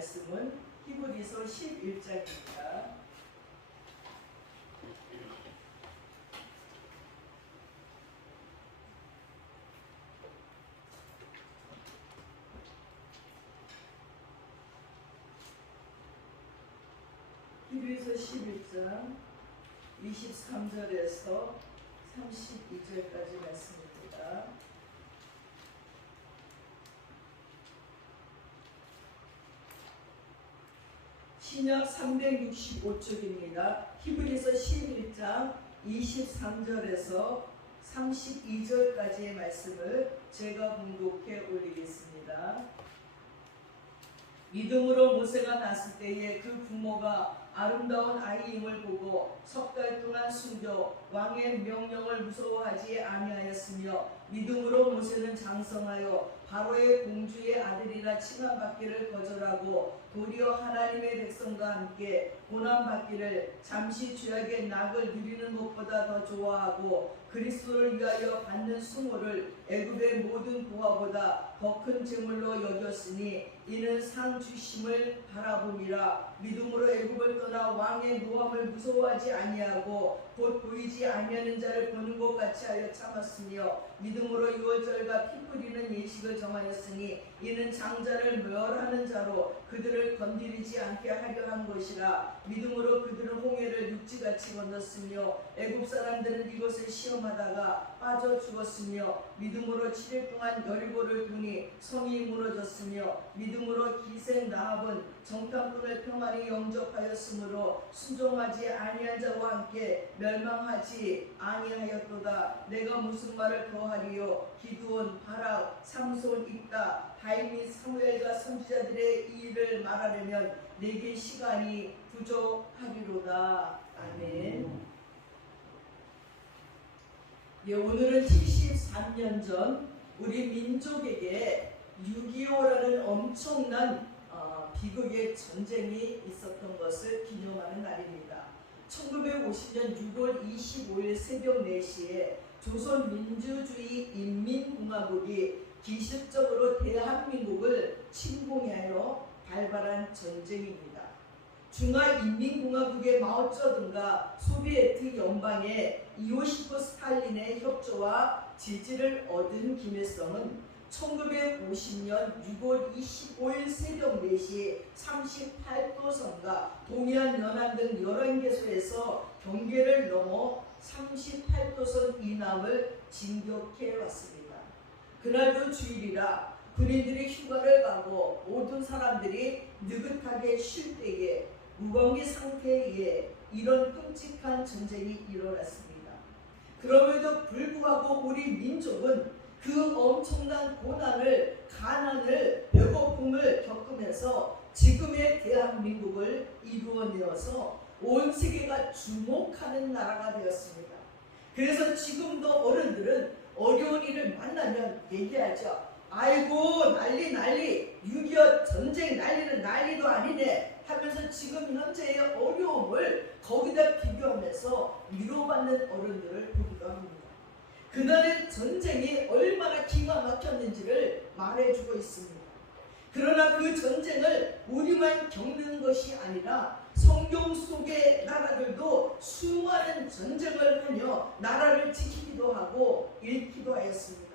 말씀은 히브리서 11장입니다. 히브리서 11장 23절에서 32절까지 말씀입니다. 신약 365쪽입니다. 히브리서 11장 23절에서 32절까지의 말씀을 제가 봉독해 올리겠습니다. 믿음으로 모세가 났을 때에 그 부모가 아름다운 아이임을 보고 석 달 동안 숨겨 왕의 명령을 무서워하지 아니하였으며 믿음으로 모세는 장성하여 바로의 공주의 아들이라 칭함받기를 거절하고 도리어 하나님의 백성과 함께 고난받기를 잠시 죄악의 낙을 누리는 것보다 더 좋아하고 그리스도를 위하여 받는 수모를 애굽의 모든 보화보다 더 큰 재물로 여겼으니 이는 상 주심을 바라봄이라. 믿음으로 애굽을 떠나 왕의 노함을 무서워하지 아니하고 곧 보이지 아니하는 자를 보는 것 같이 하여 참았으며 믿음으로 유월절과 피 뿌리는 예식을 정하였으니 이는 장자를 멸하는 자로 그들을 건드리지 않게 하려 한 것이라. 믿음으로 그들은 홍해를 육지같이 건넜으며 애굽 사람들은 이것을 시험하다가 빠져 죽었으며 믿음으로 7일 동안 여리고를 두니 성이 무너졌으며 믿음으로 기생 라합은 정탐꾼을 평안히 영접하였으므로 순종하지 아니한 자와 함께 멸망하지 아니하였도다. 내가 무슨 말을 더하리요? 기드온, 바락, 삼손, 입다, 다윗 및 사무엘과 선지자들의 일을 말하려면 내게 시간이 부족하리로다. 아멘. 네, 오늘은 73년 전 우리 민족에게 6.25라는 엄청난 비극의 전쟁이 있었던 것을 기념하는 날입니다. 1950년 6월 25일 새벽 4시에 조선민주주의인민공화국이 기습적으로 대한민국을 침공하여 발발한 전쟁입니다. 중화인민공화국의 마오쩌둥과 소비에트 연방의 이오시프 스탈린의 협조와 지지를 얻은 김일성은 1950년 6월 25일 새벽 4시 38도선과 동해안 등 11개소에서 경계를 넘어 38도선 이남을 진격해 왔습니다. 그날도 주일이라 군인들이 휴가를 가고 모든 사람들이 느긋하게 쉴 때에 무방비 상태에 이런 끔찍한 전쟁이 일어났습니다. 그럼에도 불구하고 우리 민족은 그 엄청난 고난을, 가난을, 배고픔을 겪으면서 지금의 대한민국을 이루어내어서 온 세계가 주목하는 나라가 되었습니다. 그래서 지금도 어른들은 어려운 일을 만나면 얘기하죠. 아이고 난리 6.25 전쟁 난리는 난리도 아니네 하면서 지금 현재의 어려움을 거기다 비교하면서 위로받는 어른들을 보기도 합니다. 그날의 전쟁이 얼마나 기가 막혔는지를 말해주고 있습니다. 그러나 그 전쟁을 우리만 겪는 것이 아니라 성경 속의 나라들도 수많은 전쟁을 하며 나라를 지키기도 하고 잃기도 하였습니다.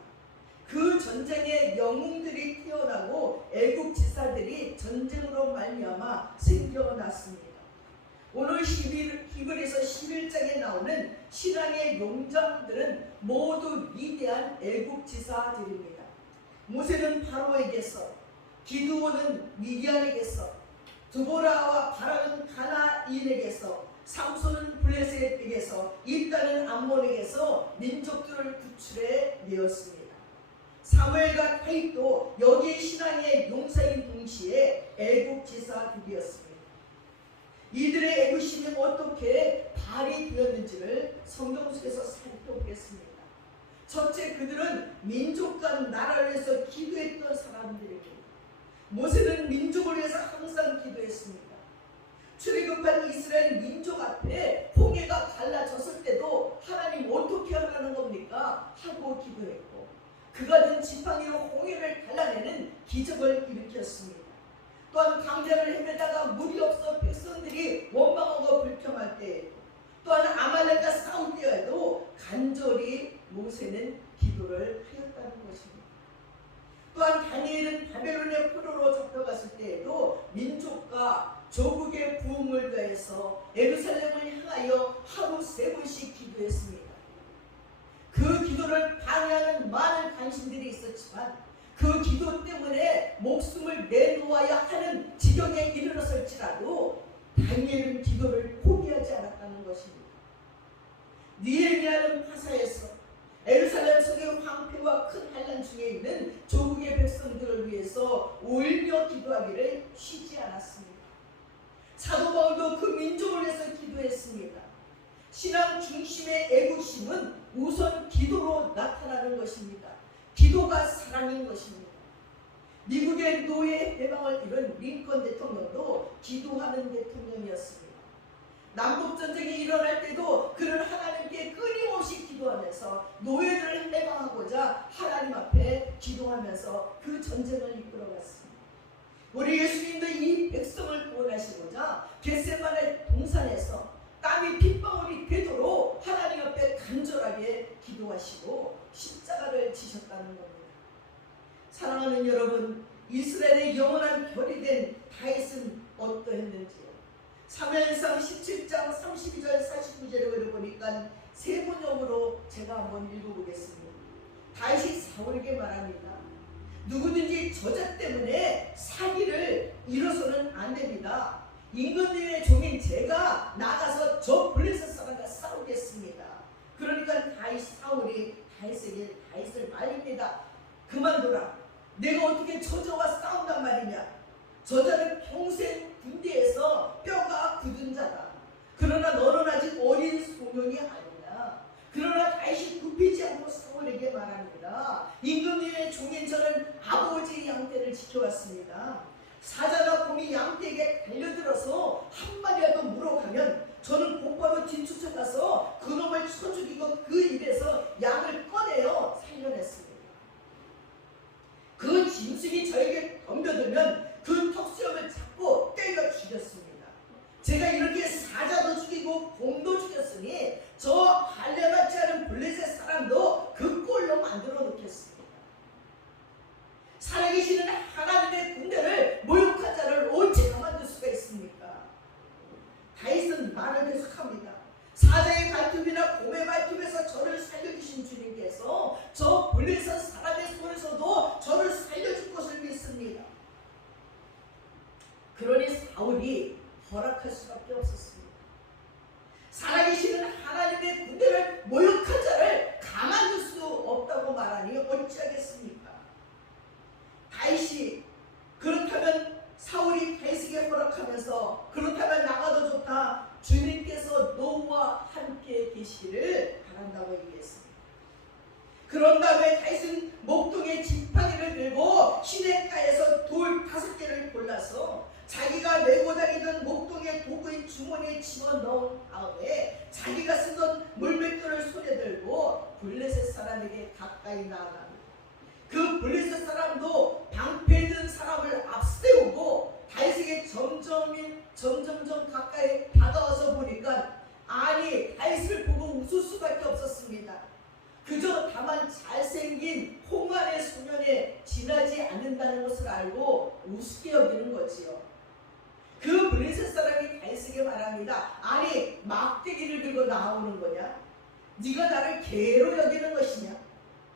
그 전쟁에 영웅들이 태어나고 애국 지사들이 전쟁으로 말미암아 생겨났습니다. 오늘 히브리서 11장에 나오는 신앙의 용장들은 모두 위대한 애국 지사들입니다. 모세는 바로에게서, 기드온은 미디안에게서, 드보라와 바락은 가나인에게서, 삼손은 블레셋에게서, 입다는 암몬에게서 민족들을 구출해 내었습니다. 사무엘과 다윗도 여기에 신앙의 용사인 동시에 애국 지사들이었습니다. 이들의 애국심이 어떻게 발휘되었는지를 성경 속에서 살펴보겠습니다. 첫째, 그들은 민족과 나라를 위해서 기도했던 사람들입니다. 모세는 민족을 위해서 항상 기도했습니다. 출애굽한 이스라엘 민족 앞에 홍해가 갈라졌을 때도 하나님 어떻게 하라는 겁니까? 하고 기도했고, 그가 든 지팡이로 홍해를 갈라내는 기적을 일으켰습니다. 또한 광장을 헤매다가 물이 없어 백성들이 원망하고 불평할 때, 또한 아말렉과 싸울 때에도 간절히 모세는 기도를 하였다는 것입니다. 또한 다니엘은 바벨론의 포로로 잡혀갔을 때에도 민족과 조국의 부흥을 위해서 예루살렘을 향하여 하루 3번씩 기도했습니다. 그 기도를 방해하는 많은 관심들이 있었지만 그 기도 때문에 목숨을 내놓아야 하는 지경에 이르렀을지라도 다니엘은 기도를 포기하지 않았다는 것입니다. 느헤미야는 파사에서 예루살렘 성의 황폐와 큰 환난 중에 있는 조국의 백성들을 위해서 울며 기도하기를 쉬지 않았습니다. 사도 바울도 그 민족을 위해서 기도했습니다. 신앙 중심의 애국심은 우선 기도로 나타나는 것입니다. 기도가 사랑인 것입니다. 미국의 노예 해방을 이룬 링컨 대통령도 기도하는 대통령이었습니다. 남북전쟁이 일어날 때도 그는 하나님께 끊임없이 기도하면서 노예들을 해방하고자 하나님 앞에 기도하면서 그 전쟁을 이끌어갔습니다. 우리 예수님도 이 백성을 구원하시고자 겟세마네 동산에서 땀이 핏방울이 되도록 하나님 앞에 간절하게 기도하시고 십자가를 지셨다는 겁니다. 사랑하는 여러분, 이스라엘의 영원한 별이 된 다윗은 어떠했는지요? 사무엘상 17장 32절 49절을 보니까 세 번역으로 제가 한번 읽어보겠습니다. 다윗이 사울에게 말합니다. 누구든지 저자 때문에 사기를 잃어서는 안 됩니다. 임금님의 종인 제가 나가서 저 블레셋 사람과 싸우겠습니다. 그러니까 사울이 다윗을 말립니다. 그만둬라. 내가 어떻게 저자와 싸운단 말이냐. 저자는 평생 군대에서 뼈가 굳은 자다. 그러나 너는 아직 어린 소년이 아니냐. 그러나 다윗이 굽히지 않고 사울에게 말합니다. 임금님의 종인 저는 아버지의 양떼를 지켜왔습니다. 사자나 곰이 양떼에게 달려들어서 한 마리라도 물어가면 저는 곧바로 뒤쫓아가서 그놈을 쳐 죽이고 그 입에서 양을 꺼내어 살려냈습니다. 그 짐승이 저에게 덤벼들면 그 턱수염을 잡고 때려 죽였습니다. 제가 이렇게 사자도 죽이고 곰도 죽였으니 저 할례 받지 않은 블레셋 사람도 그 꼴로 만들어 놓겠습니다. 살아계시는 하나님의 군대를 모욕한 자를 어찌 가만둘 수가 있습니까? 다윗은 말을 계속합니다. 사자의 발톱이나 곰의 발톱에서 저를 살려주신 주님께서 저 블레셋 사람의 손에서도 저를 살려줄 것을 믿습니다. 그러니 사울이 허락할 수밖에 없었습니다. 살아계시는 하나님의 군대를 모욕한 자를 가만둘 수 없다고 말하니 어찌하겠습니까? 다윗이 그렇다면 사울이 다윗에게 허락하면서 그렇다면 나가도 좋다. 주님께서 너와 함께 계시기를 바란다고 얘기했습니다. 그런 다음에 다윗은 목동에 지팡이를 들고 시냇가에서 돌 5개를 골라서 자기가 메고 다니던 목동의 도구인 주머니에 집어넣은 다음에 자기가 쓰던 물맷돌을 손에 들고 블레셋 사람에게 가까이 나아갑니다. 그 블레셋 사람도 방패 든 사람을 앞세우고 다윗에게 점점 가까이 다가와서 보니까 아니 다윗을 보고 웃을 수밖에 없었습니다. 그저 다만 잘생긴 홍안의 소년에 지나지 않는다는 것을 알고 우습게 여기는 거지요. 그 블레셋 사람이 다윗에게 말합니다. 아니 막대기를 들고 나오는 거냐? 네가 나를 개로 여기는 것이냐?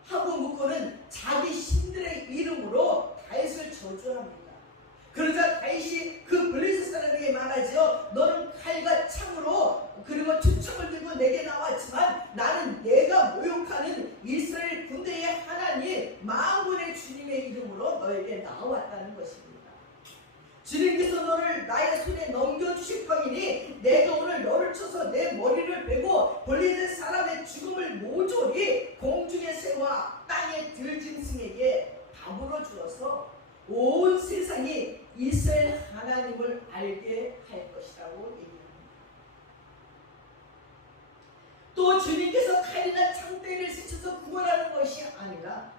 하고 묻고는 자기 신들의 이름으로 다윗을 저주합니다. 그러자 다윗이 그 블레셋 사람에게 말하죠. 너는 칼과 창으로 그리고 투척을 들고 내게 나왔지만 나는 내가 모욕하는 이스라엘 군대의 하나님 만군의 주님의 이름으로 너에게 나왔다는 것입니다. 주님께서 너를 나의 손에 넘겨주실 터이니 내가 오늘 너를 쳐서 내 머리를 베고 블레셋 사람의 죽음을 모조리 공중의 새와 땅의 들짐승에게 다물어 주어서 온 세상이 이스라엘 하나님을 알게 할 것이라고 얘기합니다. 또 주님께서 칼이나 창대를 스쳐서 구원하는 것이 아니라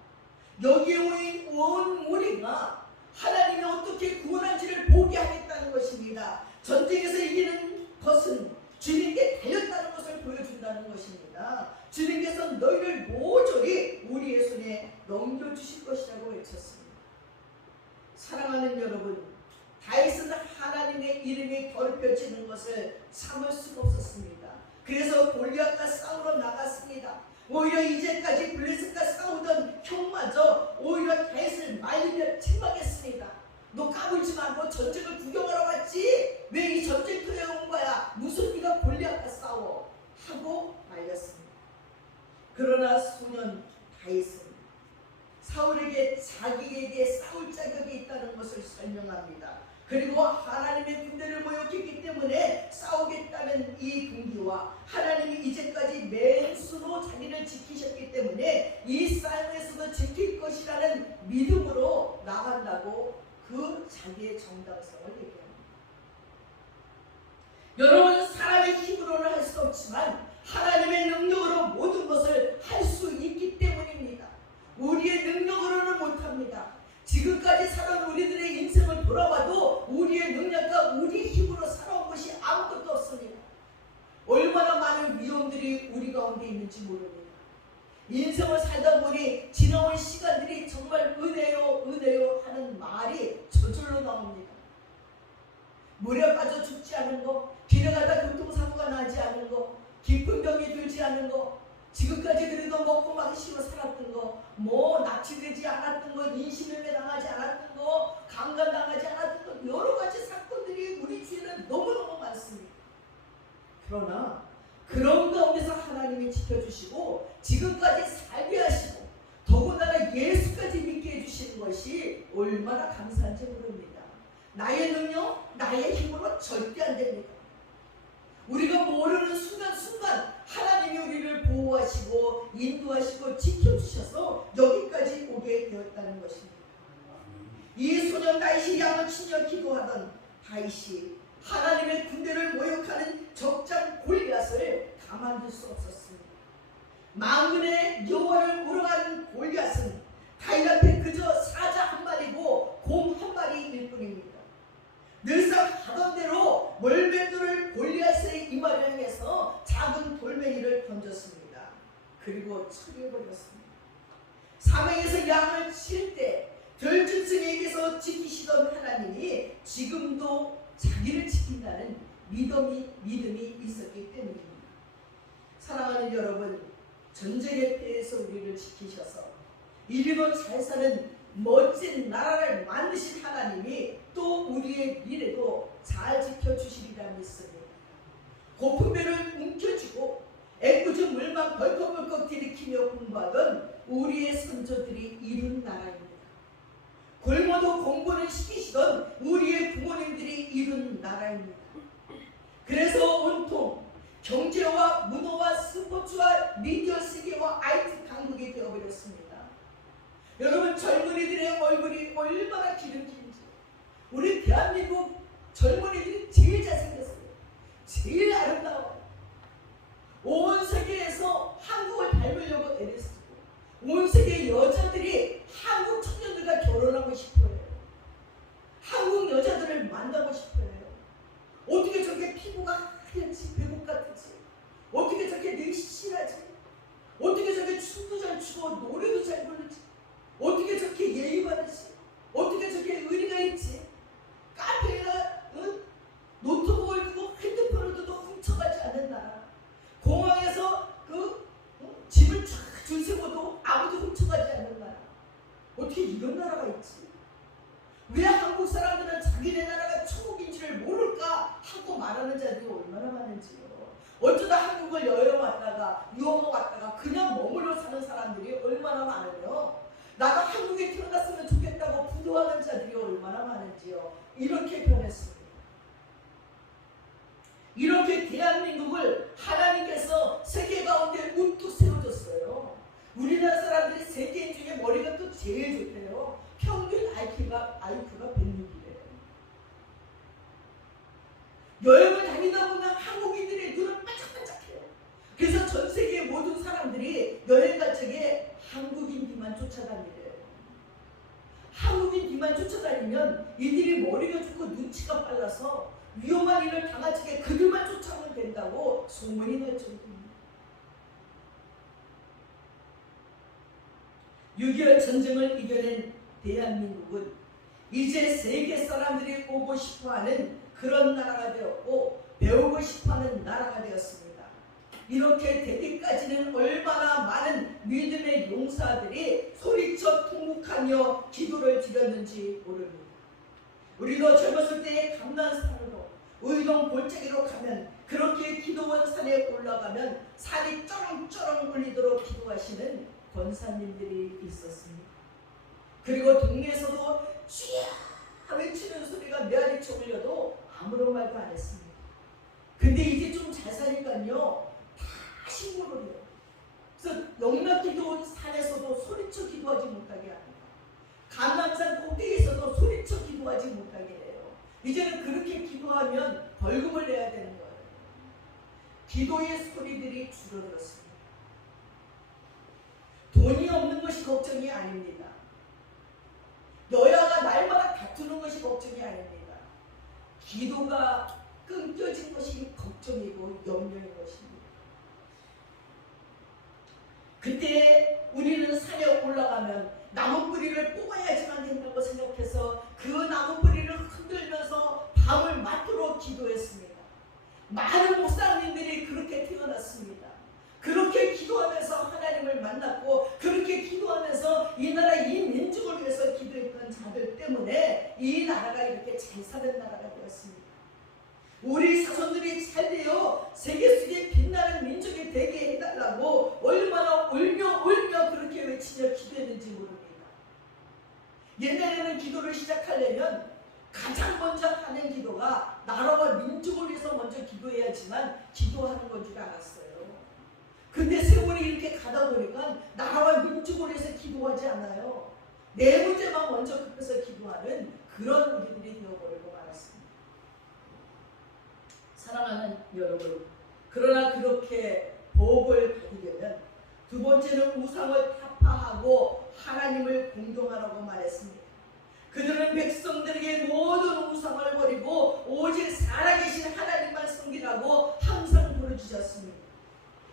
여기에 오인 온 우리가 하나님이 어떻게 구원한지를 보게 하기 지켜주실 것이라고 외쳤습니다. 사랑하는 여러분, 다윗은 하나님의 이름이 더럽혀지는 것을 참을 수가 없었습니다. 그래서 골리앗과 싸우러 나갔습니다. 오히려 이제까지 블레셋과 싸우던 형마저 오히려 다윗을 말리며 책망했습니다. 너 까불지 말고 전쟁을 구경하러 왔지? 왜 이 전쟁터에 온 거야? 무슨 네가 골리앗과 싸워? 하고 말렸습니다. 그러나 소년 다윗은 사울에게 자기에게 싸울 자격이 있다는 것을 설명합니다. 그리고 하나님의 군대를 모욕했기 때문에 싸우겠다는 이 동기와 하나님이 이제까지 맨수로 자기를 지키셨기 때문에 이 싸움에서도 지킬 것이라는 믿음으로 나간다고 그 자기의 정당성을 얘기합니다. 여러분, 사람의 힘으로는 할 수 없지만 하나님의 능력으로 모든 것을 할 수 있기 때문입니다. 우리의 능력으로는 못합니다. 지금까지 살아온 우리들의 인생을 돌아봐도 우리의 능력과 우리의 힘으로 살아온 것이 아무것도 없습니다. 얼마나 많은 위험들이 우리 가운데 있는지 모릅니다. 인생을 살다 보니 지나온 시간들이 정말 은혜요 은혜요 하는 말이 저절로 나옵니다. 물에 빠져 죽지 않은 거, 길에 가다 교통사고가 나지 않은 거, 깊은 병이 들지 않은 거, 지금까지 그래도 먹고 마시고 살았던 거, 뭐 납치되지 않았던 거, 인신매매 당하지 않았던 거, 강간당하지 않았던 거, 여러 가지 사건들이 우리 주위에는 너무너무 많습니다. 그러나 그런 가운데서 하나님이 지켜주시고 지금까지 살게 하시고 더군다나 예수까지 믿게 해주시는 것이 얼마나 감사한지 모릅니다. 나의 능력, 나의 힘으로 절대 안 됩니다. 우리가 모르는 순간순간 하나님이 우리를 보호하시고 인도하시고 지켜주셔서 여기까지 오게 되었다는 것입니다. 이 소년 다윗이 양을 치며 기도하던 다윗이 하나님의 군대를 모욕하는 적장 골리앗을 가만둘 수 없었습니다. 만군의 여호와를 물어가는 골리앗은 다윗 앞에 그저 사자 한 마리고 곰 한 마리일 뿐입니다. 늘상 하던 대로 멀맷돌을 골리앗의 이마를 향해서 작은 돌멩이를 던졌습니다. 그리고 처리해버렸습니다. 사명에서 양을 칠 때 들짐승에게서 지키시던 하나님이 지금도 자기를 지킨다는 믿음이 있었기 때문입니다. 사랑하는 여러분, 전쟁의 때에서 우리를 지키셔서 이리로 잘 사는 멋진 나라를 만드신 하나님이 또 우리의 미래도 잘 지켜주시리라 믿습니다. 고픈 배를 움켜쥐고 애꿎은 물만 벌컥벌컥 들이키며 공부하던 우리의 선조들이 이룬 나라입니다. 굶어도 공부를 시키시던 우리의 부모님들이 이룬 나라입니다. 그래서 온통 경제와 문화와 스포츠와 미디어 세계와 IT 강국이 되어버렸습니다. 여러분, 젊은이들의 얼굴이 얼마나 기름진지. 우리 대한민국 젊은이들이 제일 잘생겼어요. 제일 아름다워요. 온 세계에서 한국을 닮으려고 애를 쓰고 온 세계 여자들이 한국 청년들과 결혼하고 싶어요. 한국 여자들을 만나고 싶어요. 어떻게 저게 피부가 하얗지, 배국 같지? 어떻게 저게 늘씬하지? 어떻게 저게 춤도 잘 추고 노래도 잘 부르지? 어떻게 저렇게 예의 바르지? 어떻게 저렇게 의리가 있지? 카페에다 노트북을 두고 핸드폰을 두고 훔쳐가지 않는 나라. 공항에서 집을 쫙 줄 세워도 아무도 훔쳐가지 않는 나라. 어떻게 이런 나라가 있지? 왜 한국 사람들은 자기네 나라가 천국인지를 모를까 하고 말하는 자들이 얼마나 많은지요. 어쩌다 한국을 여행 왔다가 유학 왔다가 그냥 머물러 사는 사람들이 얼마나 많으며 나도 한국에 태어났으면 좋겠다고 부도하는 자들이 얼마나 많은지요. 이렇게 변했습니다. 이렇게 대한민국을 하나님께서 세계 가운데 우뚝 세워줬어요. 우리나라 사람들이 세계인 중에 머리가 또 제일 좋대요. 평균 IQ가 106이래요. 여행을 다니다 보면 한국인들의 눈은 반짝반짝해요. 그래서 전 세계의 모든 사람들이 여행 갈 적에 한국인 뒤만 쫓아다니래요. 한국인 뒤만 쫓아다니면 이들이 머리가 좋고 눈치가 빨라서 위험한 일을 당할 적에 그들만 쫓아오면 된다고 소문이 날 정도입니다. 6.25 전쟁을 이겨낸 대한민국은 이제 세계 사람들이 오고 싶어하는 그런 나라가 되었고 배우고 싶어하는 나라가 되었습니다. 이렇게 되기까지는 얼마나 많은 믿음의 용사들이 소리쳐 통곡하며 기도를 드렸는지 모릅니다. 우리도 젊었을 때에 감난산으로 의동 골짜기로 가면 그렇게 기도원 산에 올라가면 산이 쩌렁쩌렁 울리도록 기도하시는 권사님들이 있었습니다. 그리고 동네에서도 주야 외치는 소리가 메아리쳐 울려도 아무런 말도 안 했습니다. 근데 이제 좀 잘 사니까요 다 신고를 해요. 그래서 영락기도 산에서도 소리쳐 기도하지 못하게 합니다. 감남산 꼭대기에서도 소리쳐 기도하지 못하게 해요. 이제는 그렇게 기도하면 벌금을 내야 되는 거예요. 기도의 소리들이 줄어들었습니다. 돈이 없는 것이 걱정이 아닙니다. 여야가 날마다 다투는 것이 걱정이 아닙니다. 기도가 끊겨진 것이 걱정이고 염려인 것입니다. 그때 우리는 산에 올라가면 나무 뿌리를 뽑아야지만 된다고 생각해서 그 나무 뿌리를 흔들면서 밤을 맞도록 기도했습니다. 많은 목사님들이 그렇게 태어났습니다. 그렇게 기도하면서 하나님을 만났고 그렇게 기도하면서 이 나라 이 민족을 위해서 기도했던 자들 때문에 이 나라가 이렇게 잘 사는 나라가 되었습니다. 우리 자손들이 잘 되어 세계 속에 빛나는 민족이 되게 해달라고 얼마나 울며 그렇게 외치며 기도했는지 모릅니다. 옛날에는 기도를 시작하려면 가장 먼저 하는 기도가 나라와 민족을 위해서 먼저 기도해야지만 기도하는 건 줄 알았어요. 근데 세월이 이렇게 가다 보니까 나라와 민족을 위해서 기도하지 않아요. 내 문제만 먼저 급해서 기도하는 그런 우리들이 되어버리고 말았습니다. 사랑하는 여러분, 그러나 그렇게 복을 받으려면 두 번째는 우상을 타파하고 하나님을 공경하라고 말했습니다. 그들은 백성들에게 모든 우상을 버리고 오직 살아계신 하나님만 섬기라고 항상 부르주셨습니다.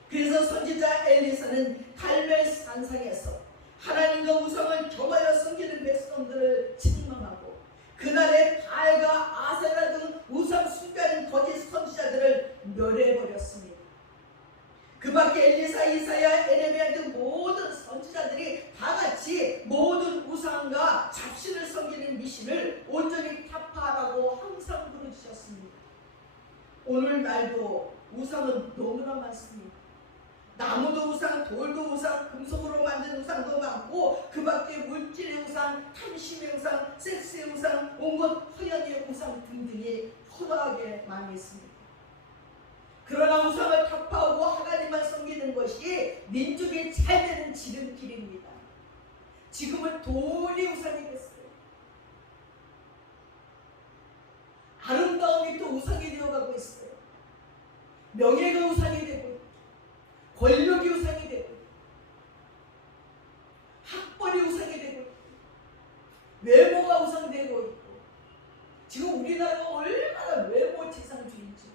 그래서 선지자 엘리사는 갈멜 산상에서 하나님과 우상을 겸하여 섬기는 백성들을 책망하고 그날에 바알과 아세라 등 우상 숭배하는 거짓 선지자들을 멸해버렸습니다. 그 밖에 엘리사, 이사야, 에레미야 등 모든 선지자들이 다같이 모든 우상과 잡신을 섬기는 미신을 온전히 타파하라고 항상 부르주셨습니다. 오늘날도 우상은 너무나 많습니다. 나무도 우상, 돌도 우상, 금속으로 만든 우상도 많고 그 밖에 물질의 우상, 탐심의 우상, 섹스의 우상, 온갖 허영의 우상 등등이 허다하게 많이 있습니다. 그러나 우상을 타파하고 하나님만 섬기는 것이 민족이 잘 되는 지름길입니다. 지금은 돈이 우상이 됐어요. 아름다움이 또 우상이 되어가고 있어요. 명예가 우상이 되고 권력이 우상이 되고 학벌이 우상이 되고 외모가 우상되고 있고 지금 우리나라가 얼마나 외모 지상주의인지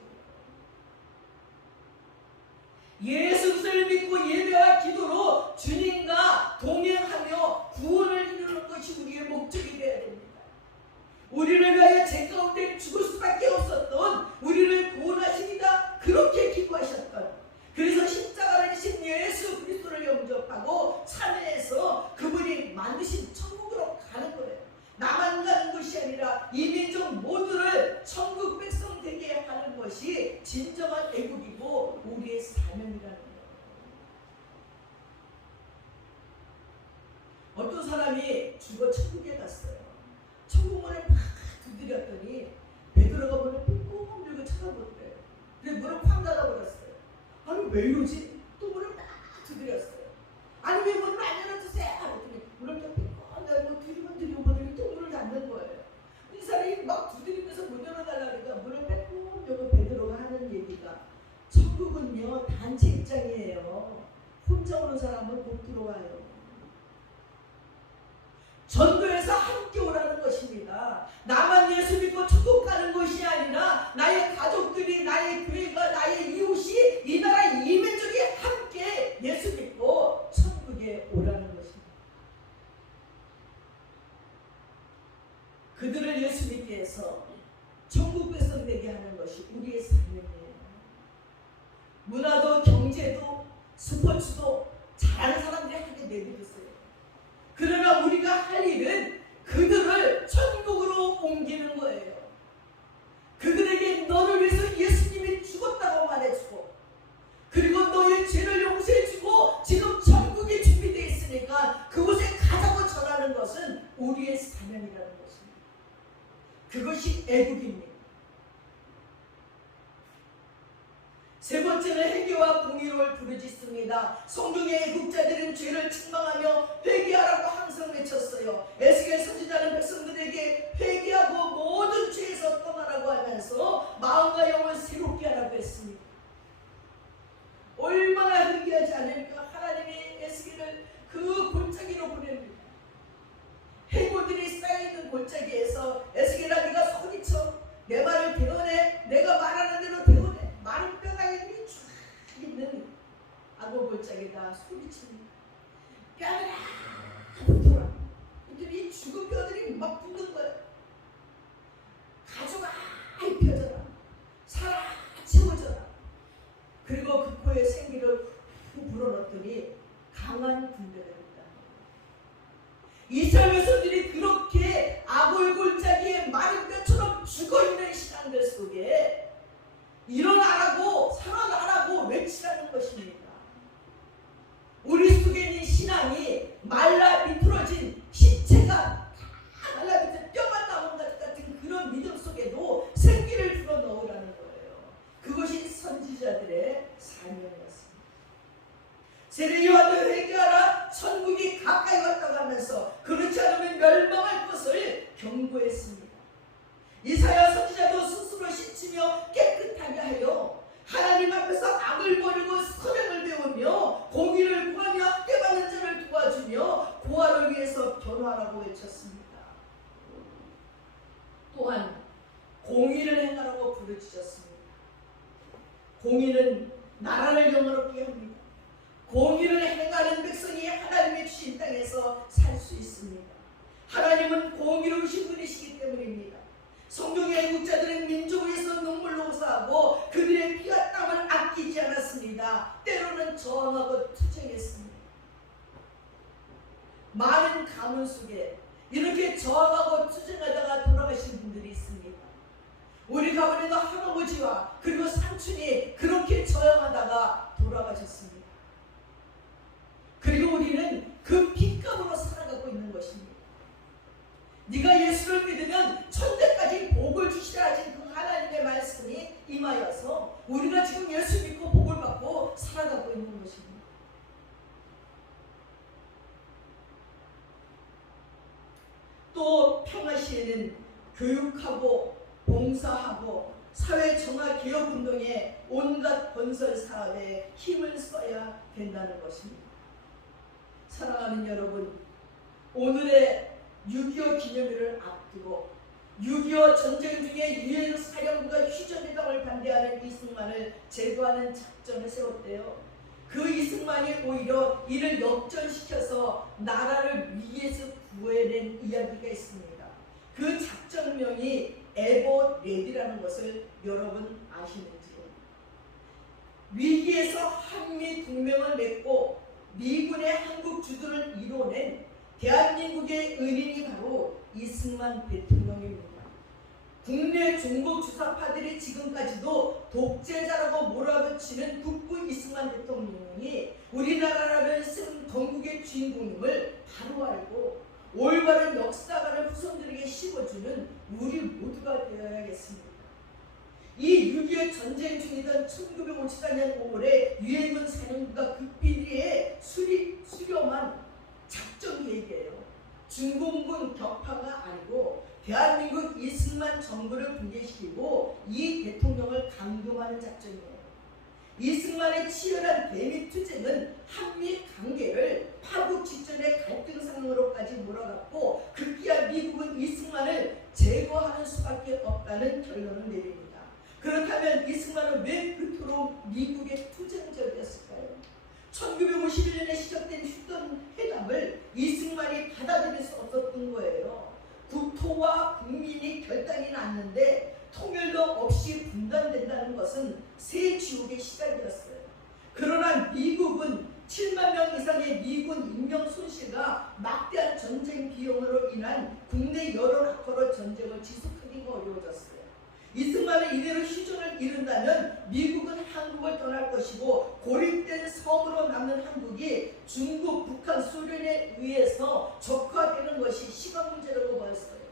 예수를 믿고 예배와 기도로 주님과 동행하며 구원을 이루는 것이 우리의 목적이 되어야 됩니다. 우리를 위하여 죄 가운데 죽을 수밖에 없었던 우리를 구원하시리다 그렇게 기도하셨던 그래서 십자가를 지신 예수 그리스도를 영접하고 참여해서 그분이 만드신 천국으로 가는 거예요. 나만 가는 것이 아니라 이 민족 모두를 천국 백성 되게 하는 것이 진정한 애국이고 우리의 사명이라는 거예요. 어떤 사람이 죽어 천국에 갔어요. 천국문을 팍 두드렸더니 베드로가 문을 삐꼭 밀고 쳐다보더래요. 근데 문을 쾅 닫아버렸어요. 아니 왜 이러지? 또 문을 딱 두드렸어요. 아니 왜 문을 안 열어주세요? 그랬더니 문을 또 삐꼭 열고 두드리면 또 문을 닫는 거예요. 이 사람이 막 두드리면서 문 열어달라니까 문을 빼고 열고 베드로가 하는 얘기가 천국은요 단체입장이에요. 혼자 오는 사람은 못 들어와요. 전도해서 함께 오라는 것입니다. 나만 예수 믿고 천국 가는 것이 아니라 나의 가족들이, 나의 교회가, 나의 이웃이, 이 나라 이 민족이 전국 백성 되게 하는 것이 우리의 사명이에요. 문화도 경제도 스포츠도 잘하는 사람들이 하게 내비두세요. 그러나 우리가 할 일은 그들을 천국으로 옮기는 거예요. 그들에게 너를 위해서 예수님이 죽었다고 말해주고, 그리고 너의 죄를 용서해주고 지금 천국이 준비되어 있으니까 그곳에 가자고 전하는 것은 우리의 사명이라는 것입니다. 그것이 애국입니다. 세 번째는 회개와 공의로울 부르짖습니다. 성경의 애국자들은 죄를 책망하며 회개하라고 항상 외쳤어요. 에스겔 선지자는 백성들에게 회개하고 모든 죄에서 떠나라고 하면서 마음과 영을 새롭게 하라고 했습니다. 얼마나 회개하지 않을까. 하나님이 에스겔을 그 골짜기로 보냅니다. 해골들이 쌓여있는 골짜기에서 에스겔아, 네가 소리쳐 내 말을 대언해. 내가 말하는 대로 대언해. 마른 뼈다귀들이 쫙 있는 악어 골짜기다. 소리칩니다. 뼈들아 붙어라. 이들이 죽은 뼈들이 막 붙는 거예요. 가져가 입혀져라. 살아 채워져라. 그리고 그 코에 생기를 후 불어넣더니 강한 군대가 있다. 이스라엘 백성들이 그렇게 악어 골짜기에 마른 뼈처럼 죽어있는 시간들 속에 일어나라고 살아나라고 외치라는 것입니다. 우리 속에 있는 신앙이 말라 비틀어진 신체가 다 말라 비틀어 뼈만 나오는 것 같은 그런 믿음 속에도 생기를 불어넣으라는 거예요. 그것이 선지자들의 사명이었습니다. 세례요한도 회개하라, 천국이 가까이 왔다고 하면서 그렇지 않으면 멸망할 것을 경고했습니다. 이사야 선지자도 스스로 씻으며 깨끗하게 하여 하나님 앞에서 악을 버리고 선행을 배우며 공의를 구하며 학대받는 자를 도와주며 고아를 위해서 변화하라고 외쳤습니다. 또한 공의를 행하라고 부르짖었습니다. 공의는 나라를 영화롭게 합니다. 공의를 행하는 백성이 하나님의 주신 땅에서 살 수 있습니다. 하나님은 공의로우신 분이시기 때문입니다. 성경의 애국자들은 민족을 위해서 눈물로 호소하고 그들의 피와 땀을 아끼지 않았습니다. 때로는 저항하고 투쟁했습니다. 많은 가문 속에 이렇게 저항하고 투쟁하다가 돌아가신 분들이 있습니다. 우리 가문에도 할아버지와 그리고 삼촌이 그렇게 저항하다가 돌아가셨습니다. 그리고 우리는 그 핏값으로 살아가고 있는 것입니다. 네가 예수를 믿으면 천대까지 복을 주시라 하신 그 하나님의 말씀이 임하여서 우리가 지금 예수 믿고 복을 받고 살아가고 있는 것입니다. 또 평화시에는 교육하고 봉사하고 사회 정화 개혁 운동에 온갖 건설 사업에 힘을 써야 된다는 것입니다. 사랑하는 여러분, 오늘의 6.25 기념일을 앞두고 6.25 전쟁 중에 유엔 사령부가 휴전회담을 반대하는 이승만을 제거하는 작전을 세웠대요. 그 이승만이 오히려 이를 역전시켜서 나라를 위기에서 구해낸 이야기가 있습니다. 그 작전명이 에버레디라는 것을 여러분 아시는지요? 위기에서 한미 동맹을 맺고 미군의 한국 주둔을 이뤄낸 대한민국의 은인이 바로 이승만 대통령입니다. 국내 중국 주사파들이 지금까지도 독재자라고 몰아붙이는 국부 이승만 대통령이 우리나라라는 쓴 건국의 주인공임을 바로 알고 올바른 역사관을 후손들에게 심어주는 우리 모두가 되어야겠습니다. 이 6.25 전쟁 중이던 1954년 5월에 유엔군 사령부가 극비리에 수렴한 작전 계획이에요. 중공군 격파가 아니고 대한민국 이승만 정부를 붕괴시키고 이 대통령을 강경하는 작전이에요. 이승만의 치열한 대미 투쟁은 한미 관계를 파국 직전의 갈등 상황으로까지 몰아갔고 급기야 미국은 이승만을 제거하는 수밖에 없다는 결론을 내립니다. 그렇다면 이승만은 왜 그토록 미국의 투쟁적이었을까요? 1951년에 시작된 휴전 회담을 이승만이 받아들일 수 없었던 거예요. 국토와 국민이 결단이 났는데 하는 것은 새 지옥의 시작이었어요. 그러나 미국은 7만 명 이상의 미군 인명 손실과 막대한 전쟁 비용으로 인한 국내 여론 악화로 전쟁을 지속하기가 어려워졌어요. 이승만은 이대로 휴전을 이룬다면 미국은 한국을 떠날 것이고 고립된 섬으로 남는 한국이 중국, 북한, 소련에 의해서 적화되는 것이 시간 문제라고 보였어요.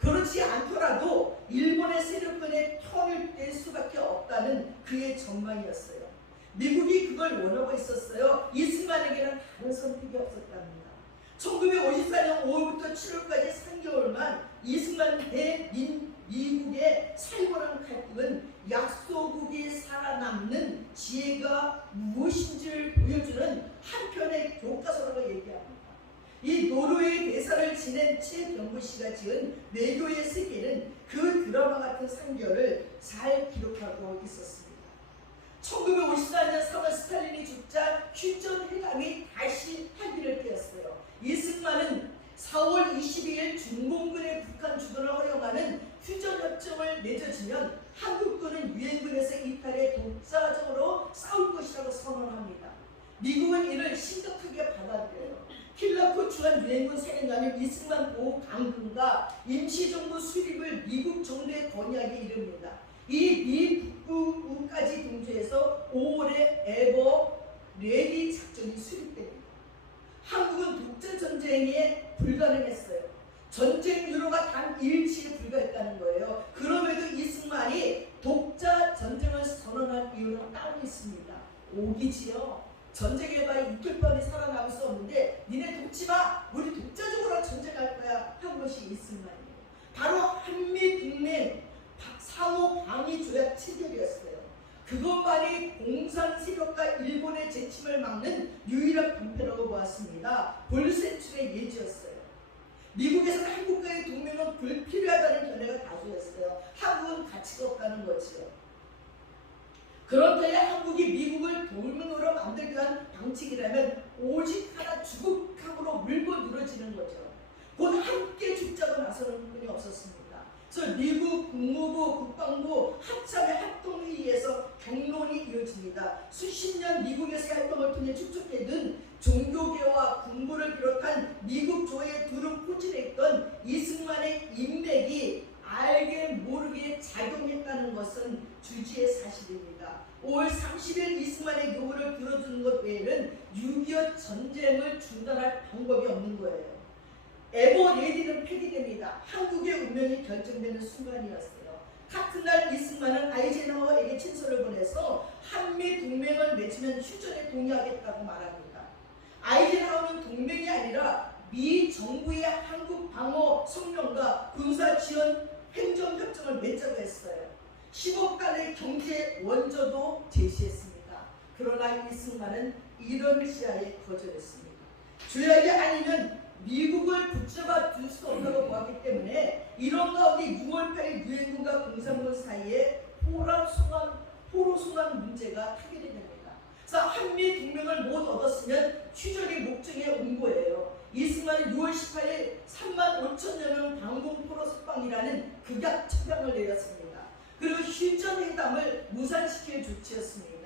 그렇지 않더라도 일본의 세력권에 편입될 수밖에 없다는 그의 전망이었어요. 미국이 그걸 원하고 있었어요. 이승만에게는 다른 선택이 없었답니다. 1954년 5월부터 7월까지 3개월만 이승만 미국의 살벌한 갈등은 약소국이 살아남는 지혜가 무엇인지를 보여주는 한편의 교과서라고 얘기합니다. 이 노르웨이 대사를 지낸 최병구 씨가 지은 내교의 세계는 그 드라마 같은 상결을 잘 기록하고 있었습니다. 1954년 3월 스탈린이 죽자 휴전회담이 다시 활기를 띠었어요. 이승만은 4월 22일 중공군의 북한 주둔을 허용하는 휴전협정을 맺어지면 한국군은 유엔군에서 이탈해 독자적으로 싸울 것이라고 선언합니다. 미국은 이를 심각하게 받아들여요. 킬라코 주한 유엔군 사령관은 이승만 보호 강금과 임시정부 수립을 미국 정부에 건의하기 이릅니다. 이 미북부까지 동조해서 5월에 에버 레디 작전이 수립됩니다. 한국은 독자 전쟁에 불가능했어요. 전쟁 유로가 단 일치에 불과했다는 거예요. 그럼에도 이승만이 독자 전쟁을 선언한 이유는 따로 있습니다. 오기지요. 전쟁에 봐야 이틀밤이 살아남을 수 없는데 니네 돕지마, 우리 독자적으로 전쟁할 거야 한 것이 이승만이에요. 바로 한미동맹 상호 방위 조약 체결이었어요. 그것만이 공산 세력과 일본의 재침을 막는 유일한 방패라고 보았습니다. 볼세출의 예지였어요. 미국에서는 한국과의 동맹은 불필요하다는 견해가 다수였어요. 한국은 가치가 없다는 거지요. 그렇다면 한국이 미국을 동맹으로 만들기 위한 방식이라면 오직 하나 주국함으로 물고 늘어지는 거죠. 곧 함께 죽자고 나서는 분이 없었습니다. 그래서 미국 국무부, 국방부 합참의 합동회의에서 경론이 이어집니다. 수십 년 미국에서의 활동을 통해 축적해둔 종교계와 군부를 비롯한 미국 조에 두루 포진했던 이승만의 인맥이 알게 모르게 작용했다는 것은 주지의 사실입니다. 5월 30일 이승만의 요구를 들어주는 것 외에는 6.25 전쟁을 중단할 방법이 없는 거예요. 에버 레디는 폐기됩니다. 한국의 운명이 결정되는 순간이었어요. 같은 날 이승만은 아이젠하워에게 친서를 보내서 한미 동맹을 맺으면 휴전에 동의하겠다고 말합니다. 아이젠하워는 동맹이 아니라 미 정부의 한국 방어 성명과 군사 지원 행정협정을 맺자고 했어요. 10억 달러의 경제 원조도 제시했습니다. 그러나 이승만은 이런 시야에 거절했습니다. 조약이 아니면 미국을 붙잡아 둘 수 없다고 보았기 때문에 이런 가운데 6월 8일 유엔군과 공산군 사이에 포로 송환 문제가 타결이 됩니다. 그래서 한미 동맹을 못 얻었으면 휴전이 목적에 온 거예요. 이승만은 6월 18일 3만 5천여 명 방공 포로 석방이라는 극약 처방을 내렸습니다. 그리고 휴전회담을 무산시킬 조치였습니다.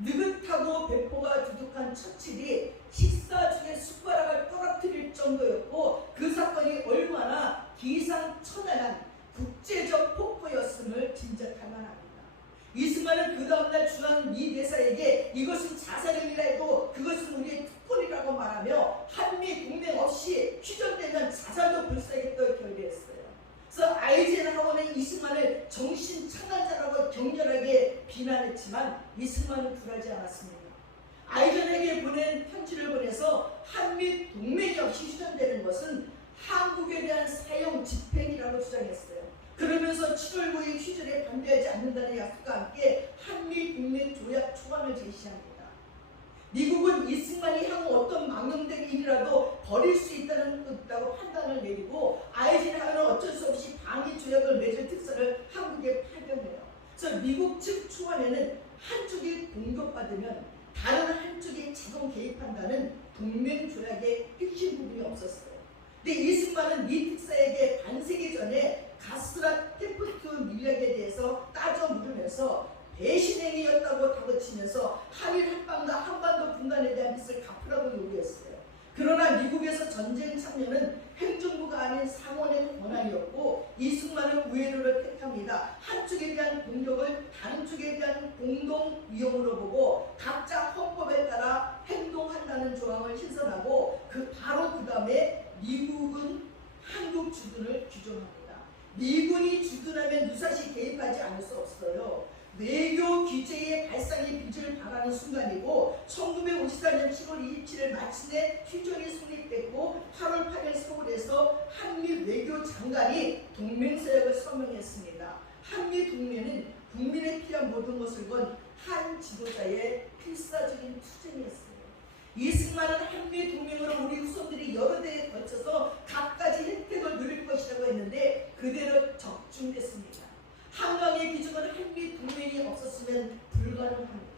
느긋하고 배포가 두둑한 처칠이 식사 중에 숟가락을 떨어뜨릴 정도였고 그 사건이 얼마나 기상천외한 국제적 폭포였음을 짐작할 만합니다. 이승만은 그 다음날 주한 미 대사에게 이것은 자살행위라 해도 그것은 우리의 특권이라고 말하며 한미 동맹 없이 휴전되면 자살도 불사하겠다고 결의했어요. 그래서 아이젠하워는 이승만을 정신차단자라고 격렬하게 비난했지만 이승만은 굴하지 않았습니다. 아이젠에게 보낸 편지를 보내서 한미 동맹이 없이 휴전되는 것은 한국에 대한 사형 집행이라고 주장했어요. 그러면서 7월 9일 휴전에 반대하지 않는다는 약속과 함께 한미 동맹 조약 초안을 제시합니다. 미국은 이승만이 향후 어떤 망령된 일이라도 벌일 수 있다고 판단을 내리고 아이젠하워는 어쩔 수 없이 방위 조약을 맺을 특사를 한국에 파견해요. 그래서 미국 측 초안에는 한쪽이 공격받으면 다른 한쪽이 자동 개입한다는 동맹 조약의 핵심 부분이 없었어요. 근데 이승만은 미 특사에게 반세기 전에 가스라 테프트 밀약에 대해서 따져 물으면서 배신행위였다고 다그치면서 한일 합방과 한반도 분단에 대한 빚을 갚으라고 요구했어요. 그러나 미국에서 전쟁 참여는 행정부가 아닌 상원의 권한이었고 이승만은 우회로를 택합니다. 한쪽에 대한 공격을 다른 쪽에 대한 공동 위험으로 보고 각자 헌법에 따라 행동한다는 조항을 신설하고 바로 그 다음에 미국은 한국 주둔을 규정합니다. 미군이 주둔하면 유사시 개입하지 않을 수 없어요. 외교 규제의 발상이 빚을 바라는 순간이고 1954년 7월 27일 마침내 휴전이 성립됐고 8월 8일 서울에서 한미 외교 장관이 동맹서약을 서명했습니다. 한미 동맹은 국민에 필요한 모든 것을 건 한 지도자의 필사적인 투쟁이었어요. 이승만은 한미 동맹으로 우리 후손들이 여러 대에 걸쳐서 각가지 혜택을 누릴 것이라고 했는데 그대로 적중됐습니다. 한강의 기준은 한미 동맹이 없었으면 불가능합니다.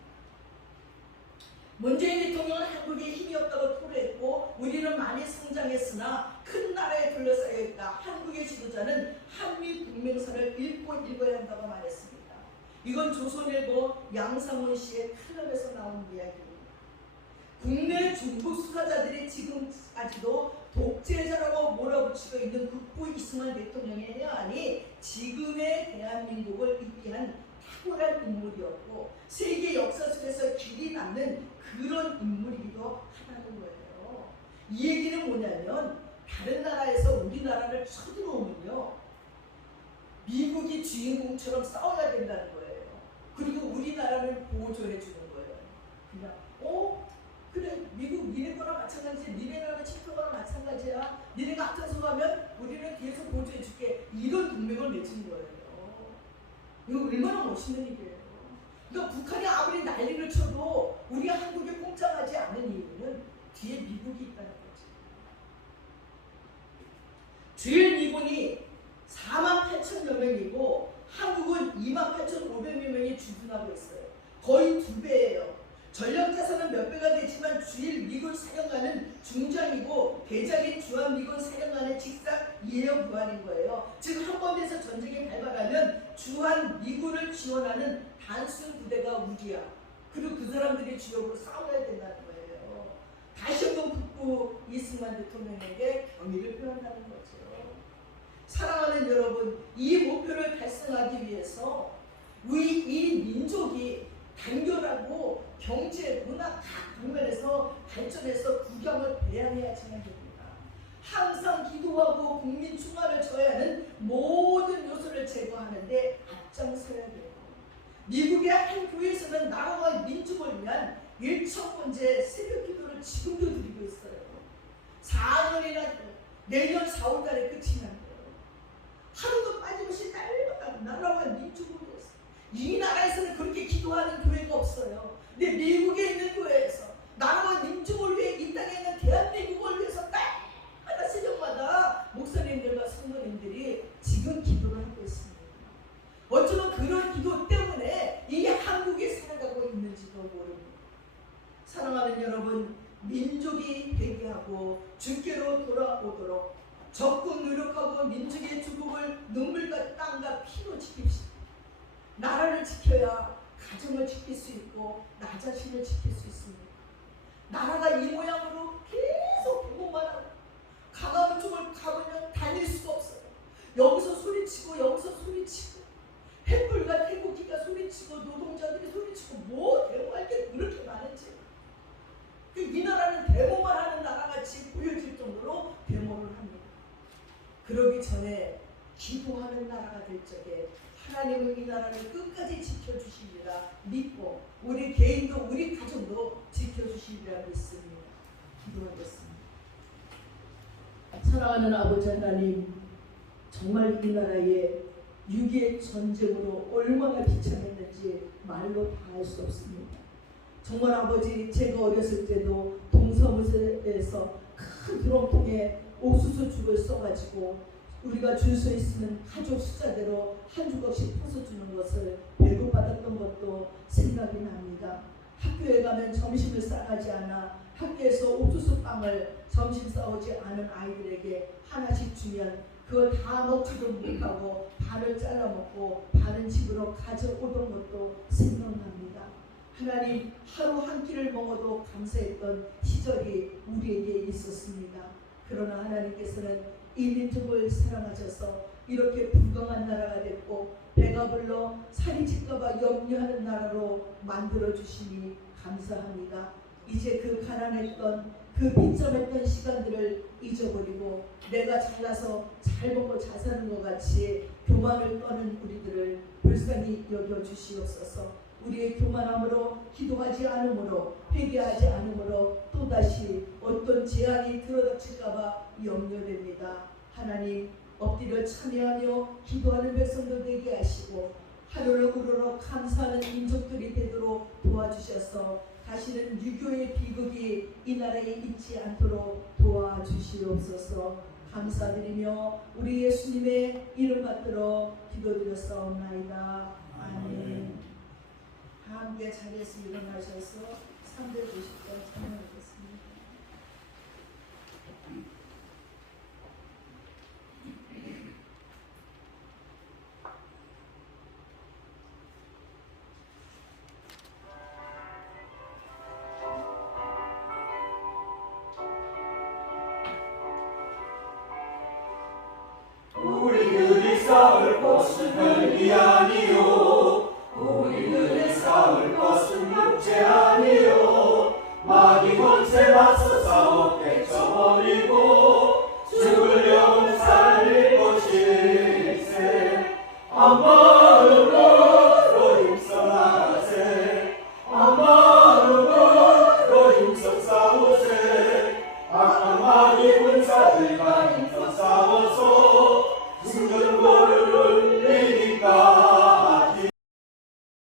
문재인 대통령은 한국에 힘이 없다고 토로했고 우리는 많이 성장했으나 큰 나라에 둘러싸여 있다. 한국의 지도자는 한미 동맹서를 읽어야 한다고 말했습니다. 이건 조선일보 양상훈 씨의 칼럼에서 나온 이야기입니다. 국내 중국 수사자들이 지금까지도 독재자라고 몰아붙이고 있는 국부 이승만 대통령의 해안이 지금의 대한민국을 이끌한 탁월한 인물이었고 세계 역사 속에서 길이 남는 그런 인물이기도 하다는 거예요. 이 얘기는 뭐냐면 다른 나라에서 우리나라를 쳐들어오면요 미국이 주인공처럼 싸워야 된다는 거예요. 그리고 우리나라를 보조해 주는 거예요. 그냥 그래 미국 니네 거랑 마찬가지야. 니네 나라 침투 거랑 마찬가지야. 니네가 앞장서가면 우리는 뒤에서 보조해 줄게. 이런 동맹을 맺은 거예요. 이거 얼마나 멋있는 일이에요. 그러니까 북한이 아무리 난리를 쳐도 우리가 한국에 꼼짝하지 않은 이유는 뒤에 미국이 있다는 거지. 주일 미군이 48,000여 명이고 한국은 28,500여 명이 주둔하고 있어요. 거의 2배예요. 전력자산은 몇 배가 되지만 주일 미군 사령관은 중장이고 대장인 주한미군 사령관의 직상 예형부관인 거예요. 즉 한번에서 전쟁에 발발하면 주한미군을 지원하는 단순 부대가 우리야. 그리고 그 사람들이 주역으로 싸워야 된다는 거예요. 다시 한번 국부 이승만 대통령에게 경의를 표한다는 거죠. 사랑하는 여러분, 이 목표를 달성하기 위해서 우리 이 민족이 단결하고 경제, 문화 각 방면에서 발전해서 국영을 배양해야지만 됩니다. 항상 기도하고 국민 충만을 져야 하는 모든 요소를 제거하는데 앞장서야 돼요. 미국의 한 교회에서는 나라와 민족을 위한 1,000번째 새벽 기도를 지금도 드리고 있어요. 4년이나 내년 4월 달에 끝이 납니다. 하루도 빠짐없이 날마다 나라와 민족을 위해서. 이 나라에서는 그렇게 기도하는 교회가 없어요. 근데 미국에 있는 교회에서 나라와 민족을 위해 이 땅에 있는 대한민국을 위해서 날마다 새벽마다 목사님들과 성도님들이 지금 기도를 하고 있습니다. 어쩌면 그런 기도 때문에 이 한국이 살아가고 있는지도 모릅니다. 사랑하는 여러분, 민족이 회개하고 주께로 돌아오도록 적극 노력하고 민족의 주국을 눈물과 땀과 피로 지킵시다. 나라를 지켜야 가정을 지킬 수 있고 나 자신을 지킬 수 있습니다. 나라가 이 모양으로 계속 보고만 하고 강화문 쪽을 가보면 다닐 수가 없어요. 여기서 소리치고 여기서 소리치고 횃불과 태국기가 소리치고 노동자들이 소리치고 뭐 데모할 게 그렇게 많은지. 이 나라는 데모만 하는 나라같이 보여질 정도로 데모를 합니다. 그러기 전에 기도하는 나라가 될 적에 하나님은 이 나라를 끝까지 지켜주시리라 믿고 우리 개인도 우리 가정도 지켜주시리라 믿습니다. 기도하겠습니다. 사랑하는 아버지 하나님, 정말 이 나라의 6.25 전쟁으로 얼마나 비참했는지 말로 다 할 수 없습니다. 정말 아버지, 제가 어렸을 때도 동사무소에서 큰 드럼통에 옥수수 죽을 써가지고 우리가 줄 서 있으면 가족 숫자대로 한 조각씩 퍼서주는 것을 배고받았던 것도 생각이 납니다. 학교에 가면 점심을 싸가지 않아 학교에서 옥수수빵을 점심 싸오지 않은 아이들에게 하나씩 주면 그걸 다 먹지도 못하고 반을 잘라 먹고 반은 집으로 가져오던 것도 생각납니다. 하나님, 하루 한 끼를 먹어도 감사했던 시절이 우리에게 있었습니다. 그러나 하나님께서는 이 민족을 사랑하셔서 이렇게 불강한 나라가 됐고 배가 불러 살이 찔까봐 염려하는 나라로 만들어 주시니 감사합니다. 이제 그 가난했던 그 빈정했던 시간들을 잊어버리고 내가 잘나서 잘 먹고 잘 사는 것 같이 교만을 떠는 우리들을 불쌍히 여겨 주시옵소서. 우리의 교만함으로 기도하지 않으므로 회개하지 않으므로 또다시 어떤 재앙이 들어닥칠까봐 염려됩니다. 하나님, 엎드려 참여하며 기도하는 백성들 되게 하시고 하루를 우러러 감사하는 민족들이 되도록 도와주셔서 다시는 유교의 비극이 이 나라에 있지 않도록 도와주시옵소서. 감사드리며 우리 예수님의 이름 받들어 기도드렸사옵나이다. 아멘. 함께 자리에서 일어나셔서 390번 찬양하겠습니다. 우리들이 쌓을 곳을 위하여